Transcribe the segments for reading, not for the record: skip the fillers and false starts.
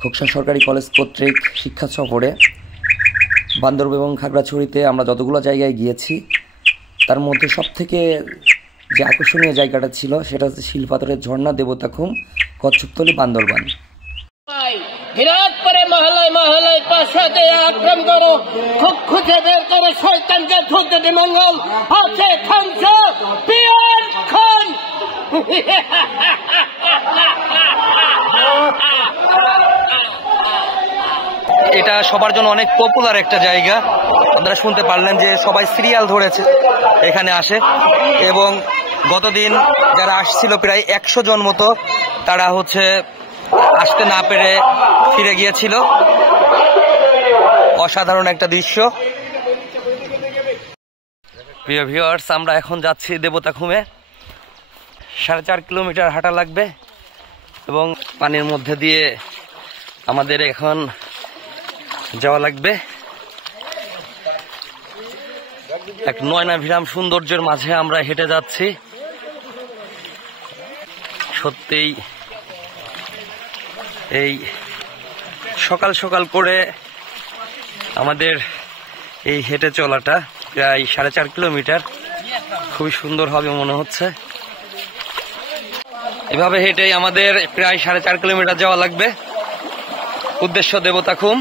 খোকসা সরকারি কলেজ কর্তৃক শিক্ষা সফরে বান্দরবান এবং খাগড়াছড়িতে আমরা যতগুলো জায়গায় গিয়েছি তার মধ্যে সবথেকে যে আকর্ষণীয় জায়গাটা ছিল সেটা হচ্ছে শিলপাথরের ঝর্ণা দেবতাখুম কচ্ছপতলী বান্দরবান। বিরাট করে মহলায় মহলায় প্রাসাদে আক্রমণ করো, খুঁজে বের করে শয়তানকে ধরতে দে মঙ্গল আছে খামস পিয়ার খান। এটা সবার জন্য অনেক পপুলার একটা জায়গা। আপনারা শুনতে পারলেন যে সবাই সিরিয়াল ধরেছে এখানে আসে, এবং গতদিন যারা আসছিল প্রায় 100 জন মতো, তারা আসতে না পেরে ফিরে গিয়েছিল। অসাধারণ একটা দৃশ্য। প্রিয় ভিউয়ার্স, আমরা এখন যাচ্ছি দেবতাখুমে। 4.5 কিলোমিটার হাঁটা লাগবে এবং পানির মধ্যে দিয়ে আমাদের এখন যাওয়া লাগবে। এক নয়নাভিরাম সৌন্দর্যের মাঝে আমরা হেঁটে যাচ্ছি। সত্যিই এই সকাল সকাল করে আমাদের এই হেঁটে চলাটা প্রায় 4.5 কিলোমিটার খুবই সুন্দর হবে মনে হচ্ছে। এভাবে হেঁটেই আমাদের প্রায় 4.5 কিলোমিটার যাওয়া লাগবে। উদ্দেশ্য দেবতাখুম।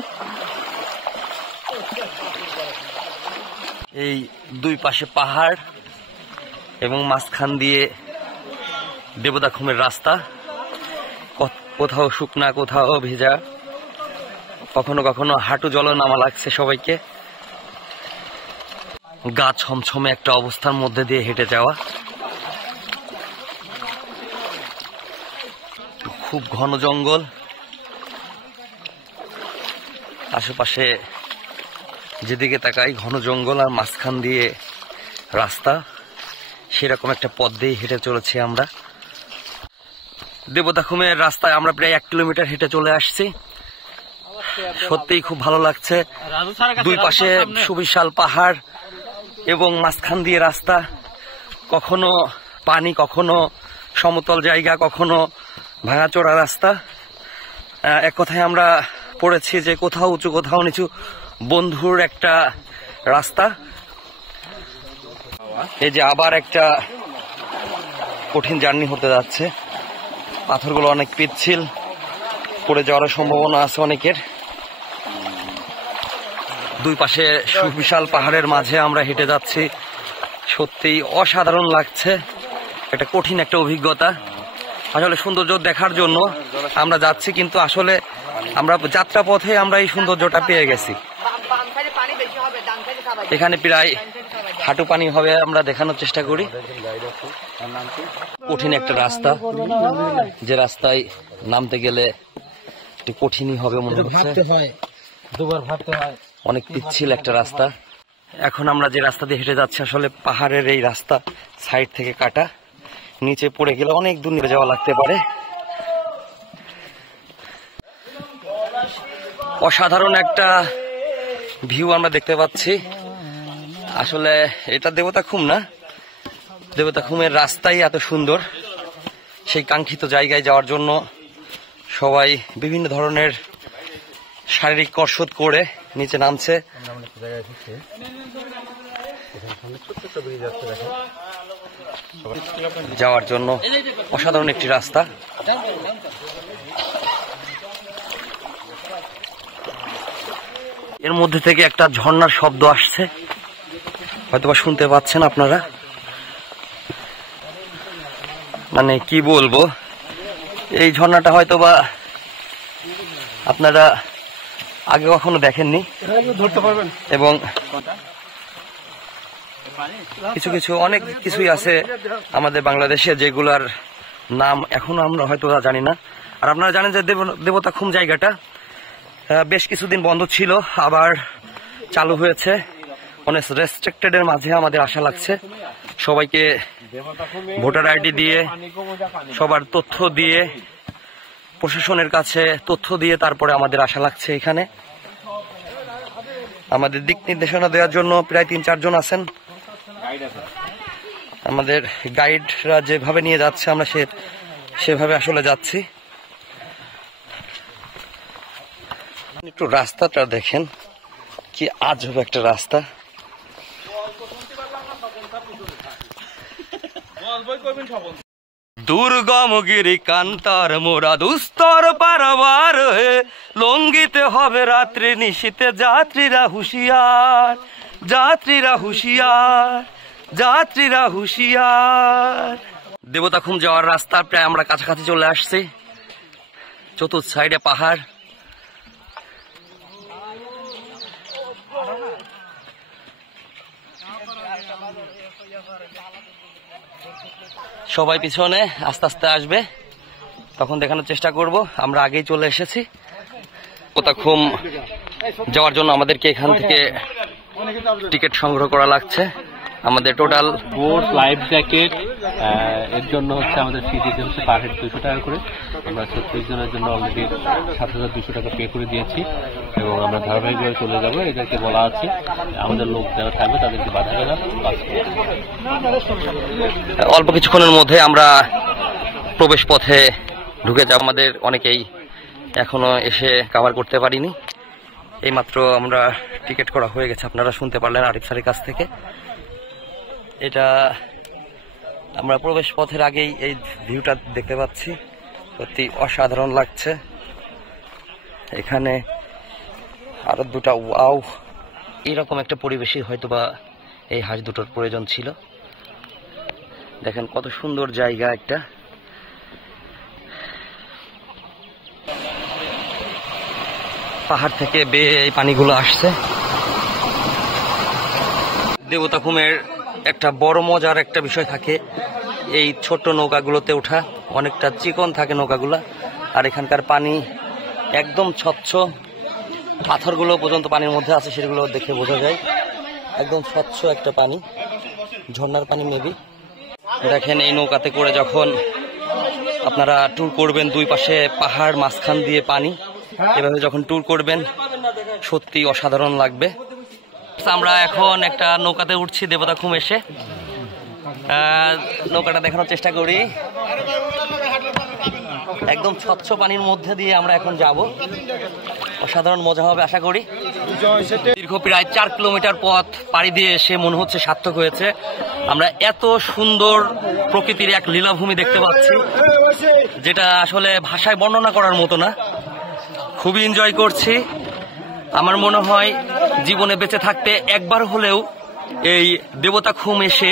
এই দুই পাশে পাহাড় এবং মাঝখান দিয়ে দেবতাখুমের রাস্তা, কোথাও শুকনা কোথাও ভেজা, কখনো কখনো হাঁটু জল নামা লাগছে সবাইকে। গা ছমছমে একটা অবস্থার মধ্যে দিয়ে হেঁটে যাওয়া। খুব ঘন জঙ্গল, আশেপাশে যেদিকে তাকাই ঘন জঙ্গল, আর মাঝখান দিয়ে রাস্তা। সেরকম একটা পথ দিয়ে হেঁটে চলেছি আমরা। দেবতাখুমের রাস্তায় আমরা প্রায় 1 কিলোমিটার হেঁটে চলে আসছি। সত্যিই খুব ভালো লাগছে। দুই পাশে সুবিশাল পাহাড় এবং মাঝখান দিয়ে রাস্তা, কখনো পানি, কখনো সমতল জায়গা, কখনো ভাঙাচোরা রাস্তা। এক কথায় আমরা পড়েছি যে কোথাও উঁচু কোথাও নিচু, বন্ধুর একটা রাস্তা। এই যে আবার একটা কঠিন জার্নি হতে যাচ্ছে। পাথরগুলো অনেক পিচ্ছিল, পড়ে যাওয়ার সম্ভাবনা আছে অনেকের। দুই পাশে সুবিশাল পাহাড়ের মাঝে আমরা হেঁটে যাচ্ছি। সত্যিই অসাধারণ লাগছে। এটা কঠিন একটা অভিজ্ঞতা। আসলে সৌন্দর্য দেখার জন্য আমরা যাচ্ছি, কিন্তু আসলে আমরা যাত্রা পথে আমরা এই সৌন্দর্যটা পেয়ে গেছি। এখানে প্রায় হাঁটু পানি হবে, আমরা দেখানোর চেষ্টা করি। কঠিন একটা রাস্তা, যে রাস্তায় নামতে গেলে একটু কঠিনই হবে মনে হচ্ছে। অনেক পিচ্ছিল একটা রাস্তা। এখন আমরা যে রাস্তা দিয়ে হেঁটে যাচ্ছি আসলে পাহাড়ের এই রাস্তা সাইড থেকে কাটা, নিচে পড়ে গেলে অনেক দূর নিয়ে যাওয়া লাগতে পারে। অসাধারণ একটা ভিউ আমরা দেখতে পাচ্ছি। আসলে এটা দেবতাখুম না, দেবতাখুমের রাস্তাই এত সুন্দর। সেই কাঙ্ক্ষিত জায়গায় যাওয়ার জন্য সবাই বিভিন্ন ধরনের শারীরিক কসরত করে নিচে নামছে। যাওয়ার জন্য অসাধারণ একটি রাস্তা। এর মধ্যে থেকে একটা ঝর্ণার শব্দ আসছে, হয়তোবা শুনতে পাচ্ছেন আপনারা। মানে কি বলবো, এই ঝর্ণাটা হয়তোবা আপনারা আগে কখনো দেখেননি, এবং কিছু কিছু অনেক কিছুই আছে আমাদের বাংলাদেশে যেগুলার নাম এখনো আমরা হয়তো জানি না। আর আপনারা জানেন যে দেবতাখুম জায়গাটা বেশ কিছুদিন বন্ধ ছিল, আবার চালু হয়েছে। অনেক রেস্ট্রিক্টেড এর মাঝে আমাদের আশা লাগছে। সবাইকে ভোটার আইডি দিয়ে, সবার তথ্য দিয়ে, প্রশাসনের কাছে তথ্য দিয়ে তারপরে আমাদের আশা লাগছে। এখানে আমাদের দিক নির্দেশনা দেওয়ার জন্য প্রায় 3-4 জন আছেন। আমাদের গাইডরা যেভাবে নিয়ে যাচ্ছে আমরা সেভাবে আসলে যাচ্ছি। একটু রাস্তাটা দেখেন, কি আজব একটা রাস্তা। দুর্গম গিরি কান্তার মোরা দুস্তর পারাবার হে, লঙ্গিতে হবে রাত্রি নিশীতে যাত্রীরা হুঁশিয়ার, যাত্রীরা হুঁশিয়ার, যাত্রীরা হুঁশিয়ার। দেবতাখুম যাওয়ার রাস্তা প্রায় আমরা কাছাকাছি চলে আসছি। চতুর্থ সাইডে পাহাড়। সবাই পিছনে আস্তে আস্তে আসবে, তখন দেখানোর চেষ্টা করব। আমরা আগেই চলে এসেছি। দেবতাখুম যাওয়ার জন্য আমাদেরকে এখান থেকে টিকিট সংগ্রহ করা লাগছে। আমাদের টোটাল বোট, লাইফ জ্যাকেট এর জন্য হচ্ছে আমাদের ফি দিতে হচ্ছে পার হেড 200 টাকা করে। আমরা 36 জনের জন্য অলরেডি 7,200 টাকা পে করে দিয়েছি এবং আমরা ধারাবাহিকভাবে চলে যাব। এদেরকে বলা আছে আমাদের লোক যারা থাকবে তাদেরকে বাধা দেওয়া। অল্প কিছুক্ষণের মধ্যে আমরা প্রবেশ পথে ঢুকে যাব। আমাদের অনেকেই এখনো এসে কভার করতে পারিনি। এইমাত্র আমরা টিকিট করা হয়ে গেছে, আপনারা শুনতে পারলেন আরিফ স্যারের কাছ থেকে। এটা আমরা প্রবেশ পথের আগেই এই ভিউটা দেখতে পাচ্ছি, সত্যি অসাধারণ লাগছে। এখানে আরো দুটা ওয়াও, এরকম একটা পরিবেশই হয়তোবা এই হাঁস দুটোর প্রয়োজন ছিল। দেখেন কত সুন্দর জায়গা একটা। পাহাড় থেকে বেয়ে এই পানিগুলো আসছে। দেবতাখুমের একটা বড় মজার একটা বিষয় থাকে, এই ছোট্ট নৌকাগুলোতে ওঠা। অনেকটা চিকন থাকে নৌকাগুলা, আর এখানকার পানি একদম স্বচ্ছ। পাথরগুলো পর্যন্ত পানির মধ্যে আছে, সেগুলো দেখে বোঝা যায় একদম স্বচ্ছ একটা পানি, ঝর্ণার পানি মেবি। দেখেন এই নৌকাতে করে যখন আপনারা ট্যুর করবেন, দুই পাশে পাহাড়, মাঝখান দিয়ে পানি, এভাবে যখন ট্যুর করবেন সত্যি অসাধারণ লাগবে। আমরা এখন একটা নৌকাতে উঠছি দেবতাখুম এসে। নৌকাটা দেখানোর চেষ্টা করি। একদম স্বচ্ছ পানির মধ্যে দিয়ে আমরা এখন যাব। অসাধারণ মজা হবে আশা করি। দীর্ঘ প্রায় 4 কিলোমিটার পথ পাড়ি দিয়ে এসে মনে হচ্ছে সার্থক হয়েছে। আমরা এত সুন্দর প্রকৃতির এক লীলাভূমি দেখতে পাচ্ছি, যেটা আসলে ভাষায় বর্ণনা করার মতো না। খুবই এনজয় করছি। আমার মনে হয় জীবনে বেঁচে থাকতে একবার হলেও এই দেবতাখুম এসে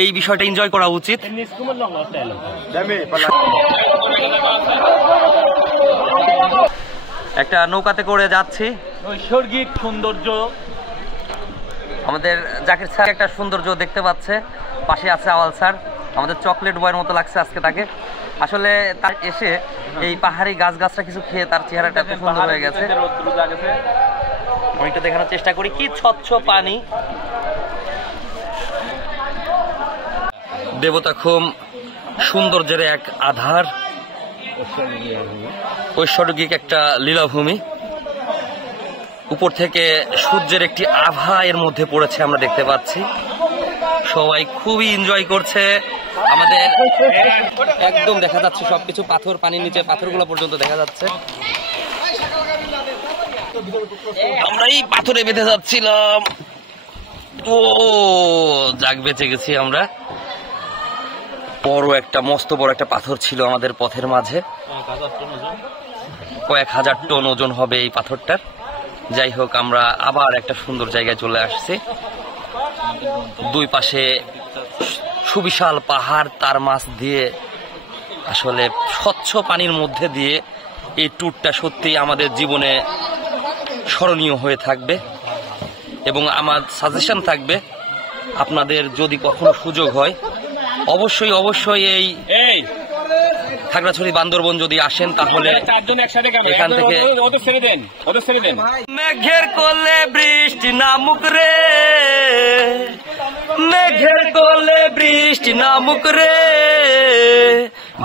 এই বিষয়টা এনজয় করা উচিত। একটা নৌকাতে করে যাচ্ছি। নৈসর্গিক সৌন্দর্য, আমাদের জাকির স্যার একটা সৌন্দর্য দেখতে পাচ্ছে, পাশে আছে আওয়াল স্যার। আমাদের চকলেট বয়ের মতো লাগছে আজকে তাকে। আসলে তার এসে এই পাহাড়ি গাছগাছরা কিছু খেয়ে তার চেহারাটা এত সুন্দর হয়ে গেছে। ওইটা দেখানোর চেষ্টা করি, কি স্বচ্ছ পানি। দেবতাখুম সৌন্দর্যের এক আধার, ঐশ্বরিক একটা লীলাভূমি। উপর থেকে সূর্যের একটি আভা এর মধ্যে পড়েছে, আমরা দেখতে পাচ্ছি। সবাই খুবই এনজয় করছে। আমাদের একদম দেখা যাচ্ছে সবকিছু পাথর, পানির নিচে পাথরগুলো পর্যন্ত দেখা যাচ্ছে। আমরা এই পাথরে বেঁধে যাচ্ছিলাম। ও যাক, বেঁচে গেছি আমরা। বড় একটা, মস্ত বড় একটা পাথর ছিল আমাদের পথের মাঝে। কয়েক হাজার টন ওজন হবে এই পাথরটার। যাই হোক, আমরা আবার একটা সুন্দর জায়গায় চলে আসছি। দুই পাশে সুবিশাল পাহাড়, তার মাছ দিয়ে আসলে স্বচ্ছ পানির মধ্যে দিয়ে এই ট্যুরটা সত্যি আমাদের জীবনে স্মরণীয় হয়ে থাকবে। এবং আমার সাজেশন থাকবে, আপনাদের যদি কখনো সুযোগ হয় অবশ্যই অবশ্যই এই খাগড়াছড়ি বান্দরবন যদি আসেন, তাহলে এখান থেকে মেঘের কোলে বৃষ্টি নামুক রে, মেঘের কোলে বৃষ্টি নামুক রে,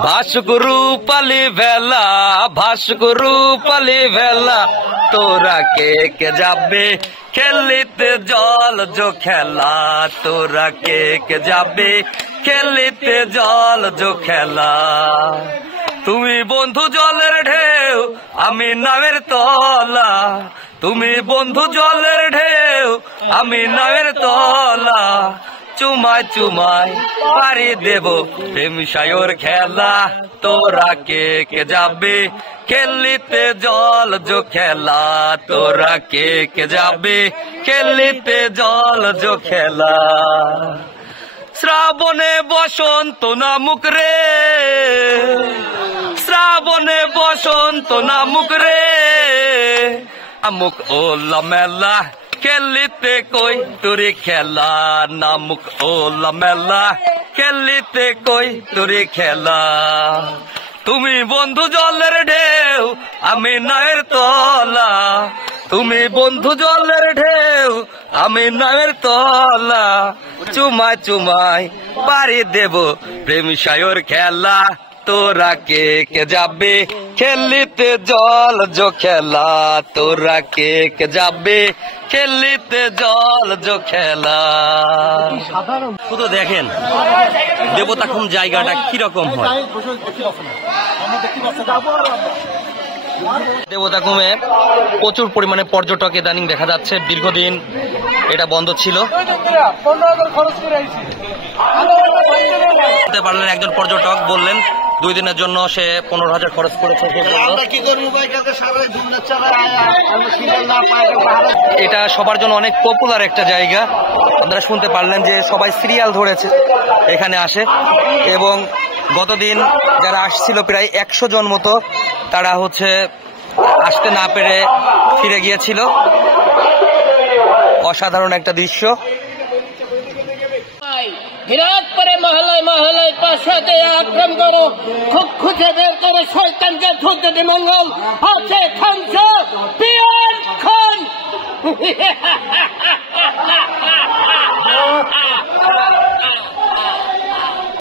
ভাস্করু পালি ভেলা, ভাস্করু পালি ভেলা, তোরা কে যাবে খেলিতে জল জো খেলা, তোরা কে যাবে খেলিতে জল জো খেলা। তুমি বন্ধু জলের ঢেউ আমি নামের তলা, তুমি বন্ধু জলের ঢেউ আমি নামের তলা, চুমায় চুমায় পারি দেব প্রেম সায়র খেলা, তোরা কে কে যাবে খেলিতে জল জো খেলা, তোরা কে কে যাবে খেলিতে জল জো খেলা। শ্রাবণে বসন্ত নামুক রে, শ্রাবণে বসন্ত নামুক রে, নামুক ওলা মেলা খেলিতে কই তোরে খেলা, নামুক ওলা মেলা খেলিতে কই তোরে খেলা। তুমি বন্ধু জলের ঢেউ আমি নায়ের তলা, তুমি বন্ধু জলের ঢেউ আমি নায়ের তলা, চুমায় চুমায় পারি দেব প্রেম সায়র খেলা, তোরা কে কে যাবে খেলিতে জল জো খেলা, তোরা কে কে যাবে খেলিতে জল জো খেলা। শুধু দেখেন দেবতাখুম জায়গাটা কিরকম হয়। দেবতাখুমে প্রচুর পরিমাণে পর্যটক ইদানিং দেখা যাচ্ছে, দীর্ঘদিন এটা বন্ধ ছিল। পারলেন একজন পর্যটক বললেন 2 দিনের জন্য সে 15,000 খরচ করেছে। এটা সবার জন্য অনেক পপুলার একটা জায়গা। আপনারা শুনতে পারলেন যে সবাই সিরিয়াল ধরেছে এখানে আসে, এবং গতদিন যারা আসছিল প্রায় 100 জন মতো, তারা আসতে না পেরে ফিরে গিয়েছিল। অসাধারণ একটা দৃশ্য। বিরাট করে মহলায় মহলায় পাশাতে আক্রমণ করো, খুঁজে বের করো শয়তানকে ধরতে দে মঙ্গল, আছে খামসা পিয়ার খান।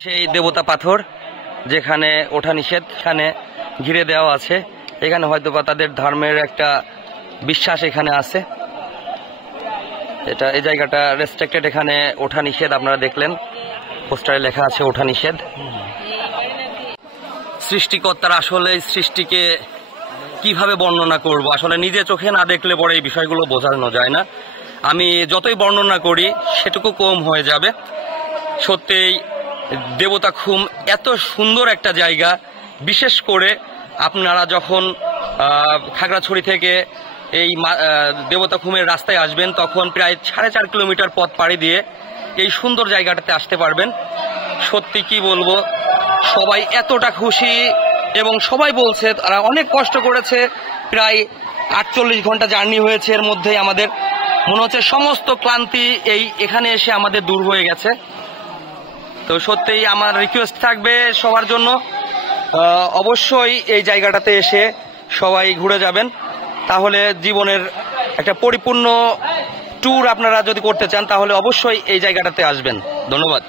সেই দেবতা পাথর যেখানে ওঠা নিষেধ, সেখানে ঘিরে দেওয়া আছে। এখানে হয়তো বা তাদের ধর্মের একটা বিশ্বাস এখানে আছে। এই জায়গাটা রেস্ট্রিক্টেড, এখানে ওঠা নিষেধ। আপনারা দেখলেন পোস্টারে লেখা আছে ওঠা নিষেধ। সৃষ্টিকর্তার আসলে সৃষ্টিকে কিভাবে বর্ণনা করব, আসলে নিজে চোখে না দেখলে পরে এই বিষয়গুলো বোঝানো যায় না। আমি যতই বর্ণনা করি সেটুকু কম হয়ে যাবে। সত্যিই দেবতাখুম এত সুন্দর একটা জায়গা। বিশেষ করে আপনারা যখন খাগড়াছড়ি থেকে এই দেবতাখুমের রাস্তায় আসবেন, তখন প্রায় 4.5 কিলোমিটার পথ পাড়ি দিয়ে এই সুন্দর জায়গাটাতে আসতে পারবেন। সত্যি কি বলবো, সবাই এতটা খুশি, এবং সবাই বলছে তারা অনেক কষ্ট করেছে। প্রায় 48 ঘন্টা জার্নি হয়েছে, এর মধ্যেই আমাদের মনে হচ্ছে সমস্ত ক্লান্তি এখানে এসে আমাদের দূর হয়ে গেছে। তো সত্যিই আমার রিকোয়েস্ট থাকবে সবার জন্য, অবশ্যই এই জায়গাটাতে এসে সবাই ঘুরে যাবেন। তাহলে জীবনের একটা পরিপূর্ণ ট্যুর আপনারা যদি করতে চান, তাহলে অবশ্যই এই জায়গাটাতে আসবেন। ধন্যবাদ।